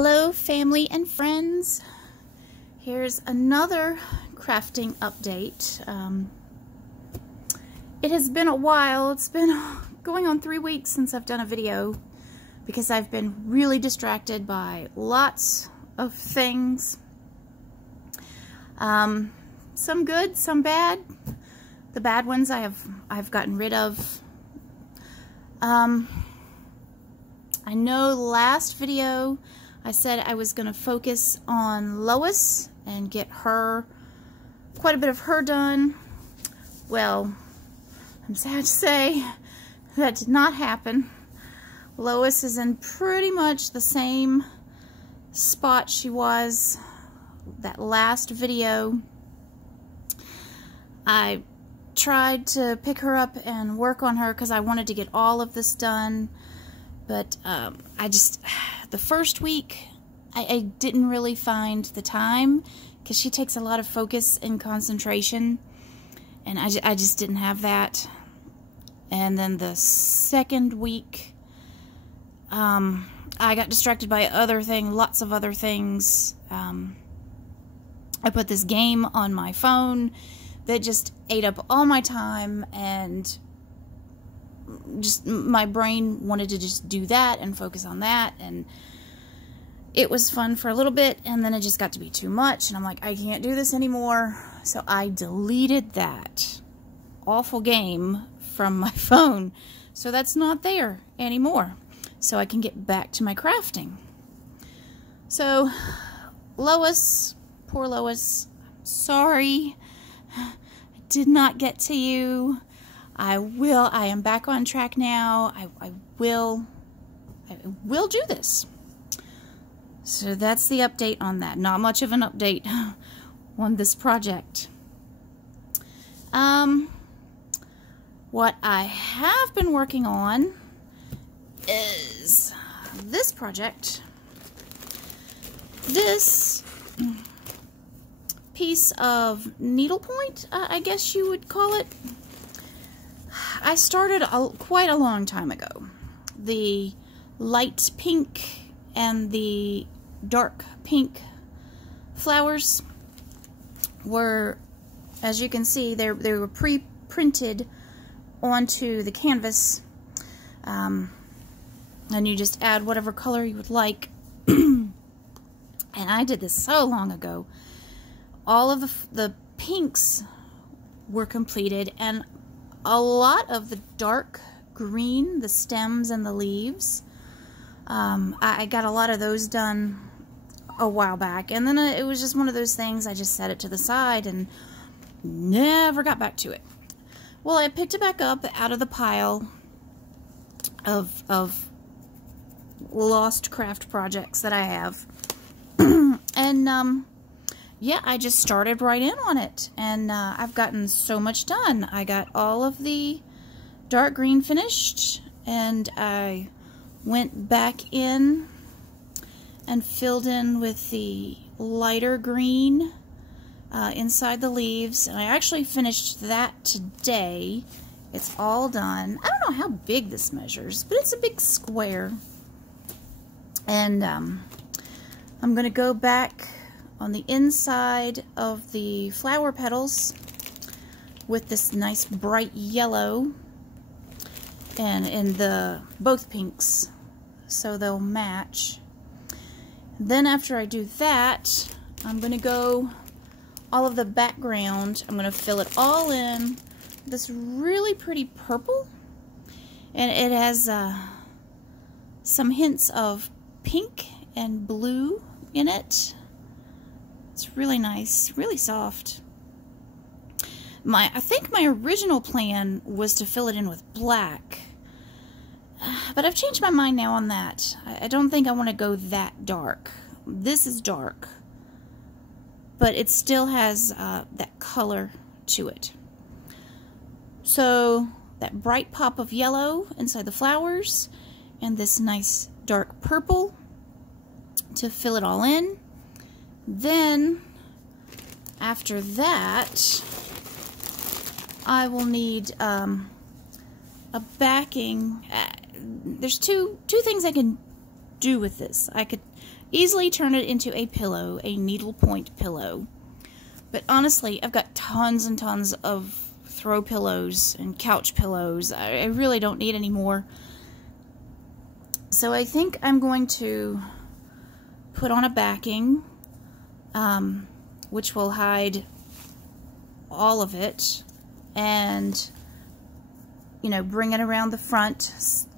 Hello family and friends, here's another crafting update. It has been a while. It's been going on 3 weeks since I've done a video because I've been really distracted by lots of things. Some good, some bad. The bad ones I've gotten rid of. I know last video I said I was going to focus on Lois and get her, quite a bit of her done. Well, I'm sad to say that did not happen. Lois is in pretty much the same spot she was that last video. I tried to pick her up and work on her because I wanted to get all of this done, but the first week I didn't really find the time because she takes a lot of focus and concentration, and I just didn't have that. And then the second week I got distracted by lots of other things. I put this game on my phone that just ate up all my time, and just my brain wanted to just do that and focus on that, and it was fun for a little bit, and then it just got to be too much, and I'm like, I can't do this anymore. So I deleted that awful game from my phone, so that's not there anymore, so I can get back to my crafting. So Lois, poor Lois, sorry I did not get to you. I am back on track now. I will do this. So that's the update on that. Not much of an update on this project. What I have been working on is this project. This piece of needlepoint, I guess you would call it. I started quite a long time ago. The light pink and the dark pink flowers were, as you can see, they were pre-printed onto the canvas, and you just add whatever color you would like. And I did this so long ago. All of the pinks were completed, and a lot of the dark green, the stems and the leaves, I got a lot of those done a while back, and then it was just one of those things, I just set it to the side and never got back to it. Well, I picked it back up out of the pile of lost craft projects that I have, and yeah, I just started right in on it, and I've gotten so much done. I got all of the dark green finished, and I went back in and filled in with the lighter green inside the leaves, and I actually finished that today. It's all done. I don't know how big this measures, but it's a big square, and I'm going to go back on the inside of the flower petals with this nice bright yellow, and in both pinks, so they'll match. Then after I do that, I'm going to go all of the background, I'm going to fill it all in this really pretty purple, and it has some hints of pink and blue in it. It's really nice, really soft. I think my original plan was to fill it in with black, but I've changed my mind now on that. I don't think I want to go that dark. This is dark, but it still has that color to it. So that bright pop of yellow inside the flowers, and this nice dark purple to fill it all in. Then, after that, I will need a backing. There's two things I can do with this. I could easily turn it into a pillow, a needlepoint pillow. But honestly, I've got tons and tons of throw pillows and couch pillows. I really don't need any more. So I think I'm going to put on a backing, which will hide all of it, and, you know, bring it around the front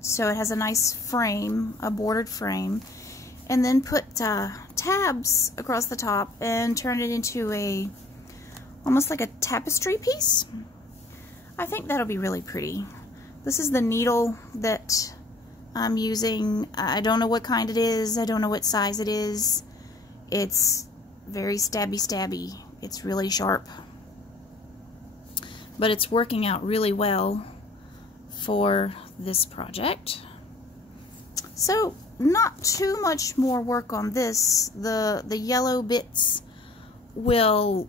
so it has a nice frame, a bordered frame, and then put tabs across the top and turn it into almost like a tapestry piece. I think that'll be really pretty. This is the needle that I'm using. I don't know what kind it is. I don't know what size it is. It's very stabby. It's really sharp. But it's working out really well for this project. So not too much more work on this. The yellow bits will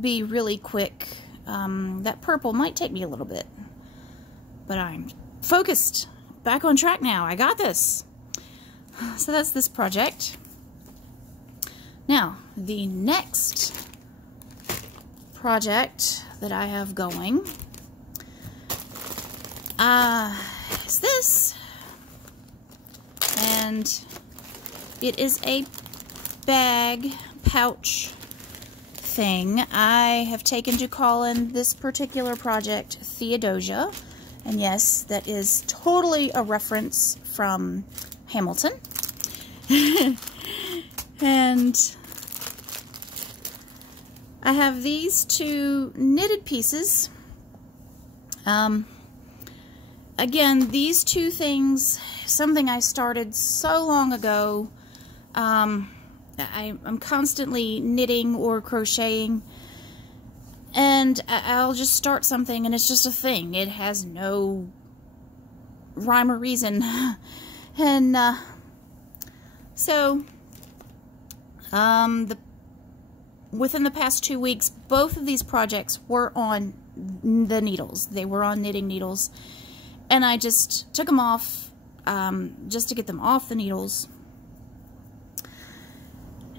be really quick. That purple might take me a little bit, but I'm focused, back on track now. I got this. So that's this project. Now the next project that I have going is this, and it is a bag pouch thing. I have taken to calling this particular project Theodosia, and yes, that is totally a reference from Hamilton. And I have these two knitted pieces. Again, these two things, something I started so long ago. I'm constantly knitting or crocheting, and I'll just start something and it's just a thing. It has no rhyme or reason. And so within the past 2 weeks, both of these projects were on the needles. They were on knitting needles, and I just took them off just to get them off the needles.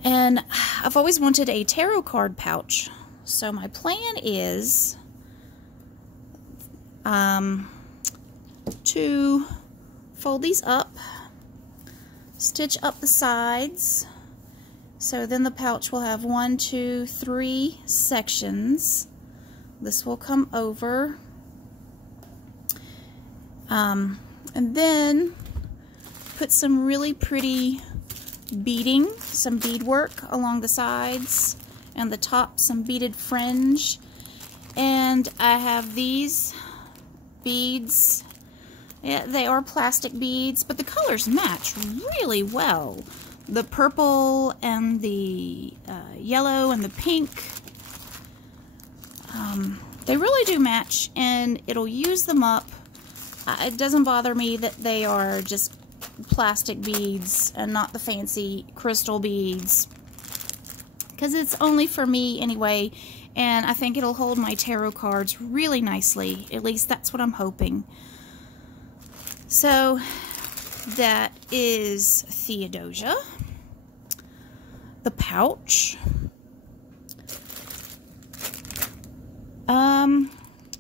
And I've always wanted a tarot card pouch, so my plan is to fold these up, stitch up the sides, so then the pouch will have 1, 2, 3 sections. This will come over, and then put some really pretty beading, some beadwork along the sides, and the top some beaded fringe. And I have these beads. Yeah, they are plastic beads, but the colors match really well. The purple and the yellow and the pink, they really do match, and it'll use them up. It doesn't bother me that they are just plastic beads and not the fancy crystal beads, because it's only for me anyway, and I think it'll hold my tarot cards really nicely. At least that's what I'm hoping. So that is Theodosia, the pouch.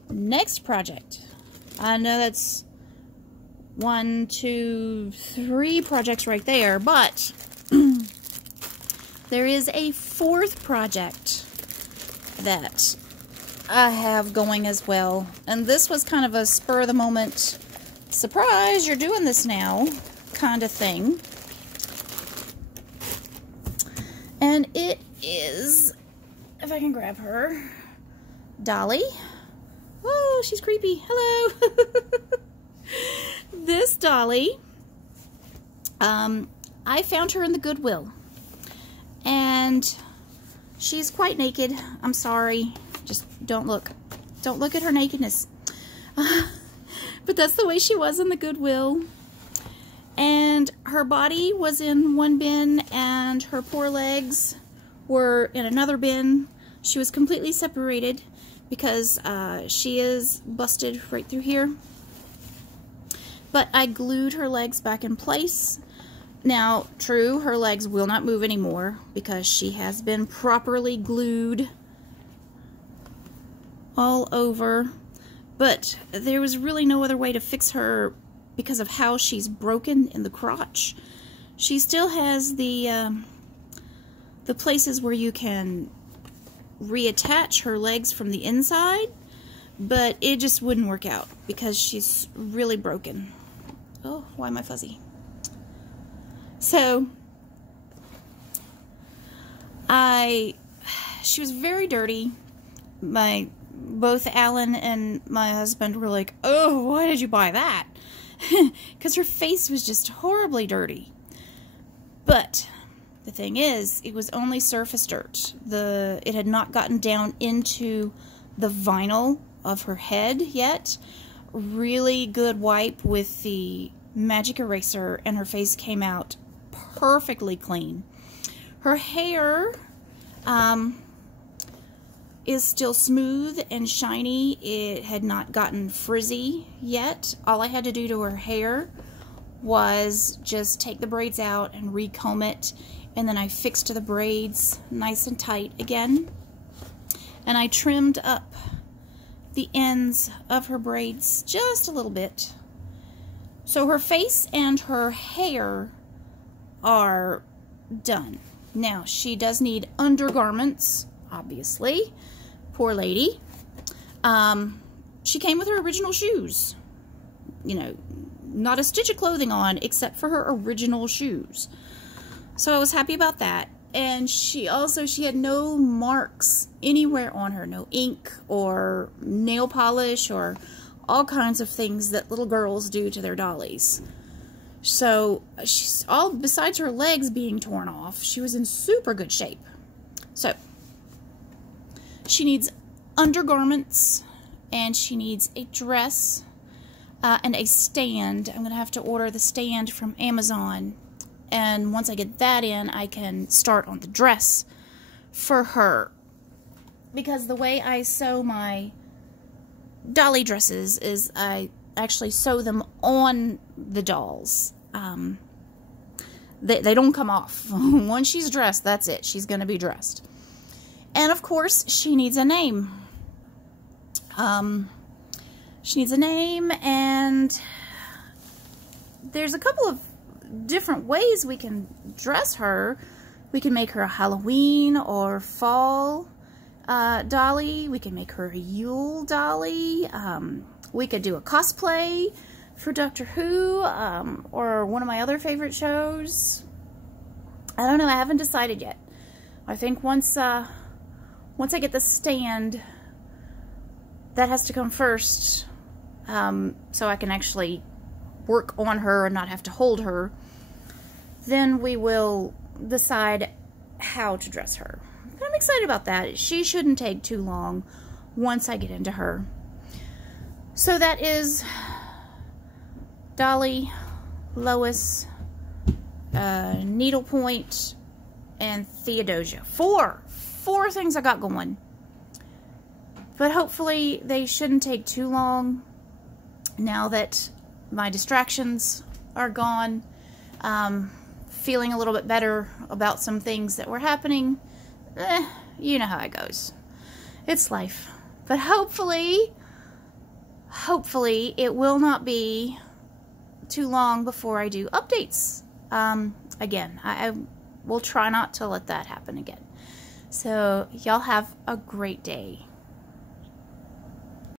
Next project. I know that's 1, 2, 3 projects right there, but there is a 4th project that I have going as well. And this was kind of a spur of the moment, surprise, you're doing this now kind of thing. And it is, if I can grab her, Dolly. Oh, she's creepy. Hello. This Dolly, I found her in the Goodwill, and she's quite naked. I'm sorry, just don't look at her nakedness. But that's the way she was in the Goodwill, and her body was in one bin and her poor legs were in another bin. She was completely separated because she is busted right through here. But I glued her legs back in place, Now, true, her legs will not move anymore because she has been properly glued all over. But there was really no other way to fix her because of how she's broken in the crotch. She still has the places where you can reattach her legs from the inside, but it just wouldn't work out because she's really broken. Oh, why am I fuzzy? So, she was very dirty. Both Alan and my husband were like, oh, why did you buy that? Because her face was just horribly dirty. But the thing is, it was only surface dirt. It had not gotten down into the vinyl of her head yet. Really good wipe with the magic eraser, and her face came out perfectly clean. Her hair is still smooth and shiny. It had not gotten frizzy yet. All I had to do to her hair was just take the braids out and recomb it, and then I fixed the braids nice and tight again, and I trimmed up the ends of her braids just a little bit. So her face and her hair are done. Now, she does need undergarments, obviously. Poor lady. She came with her original shoes. You know, not a stitch of clothing on except for her original shoes. So I was happy about that. And she had no marks anywhere on her. No ink or nail polish or all kinds of things that little girls do to their dollies. So she's all, besides her legs being torn off, she was in super good shape. So she needs undergarments, and she needs a dress and a stand. I'm going to have to order the stand from Amazon, and once I get that in, I can start on the dress for her. Because the way I sew my dolly dresses is I actually sew them on the dolls. They don't come off. Once she's dressed, that's it. She's going to be dressed. And of course, she needs a name. She needs a name, and there's a couple of different ways we can dress her. We can make her a Halloween or fall dolly. We can make her a Yule dolly. We could do a cosplay for Doctor Who or one of my other favorite shows. I don't know. I haven't decided yet. I think once I get the stand, that has to come first, so I can actually work on her and not have to hold her. Then we will decide how to dress her. I'm excited about that. She shouldn't take too long once I get into her. So that is Dolly, Lois, Needlepoint, and Theodosia. Four things I got going. But hopefully they shouldn't take too long now that my distractions are gone. Feeling a little bit better about some things that were happening. You know how it goes. It's life. But hopefully it will not be too long before I do updates. Again, I will try not to let that happen again. So y'all have a great day.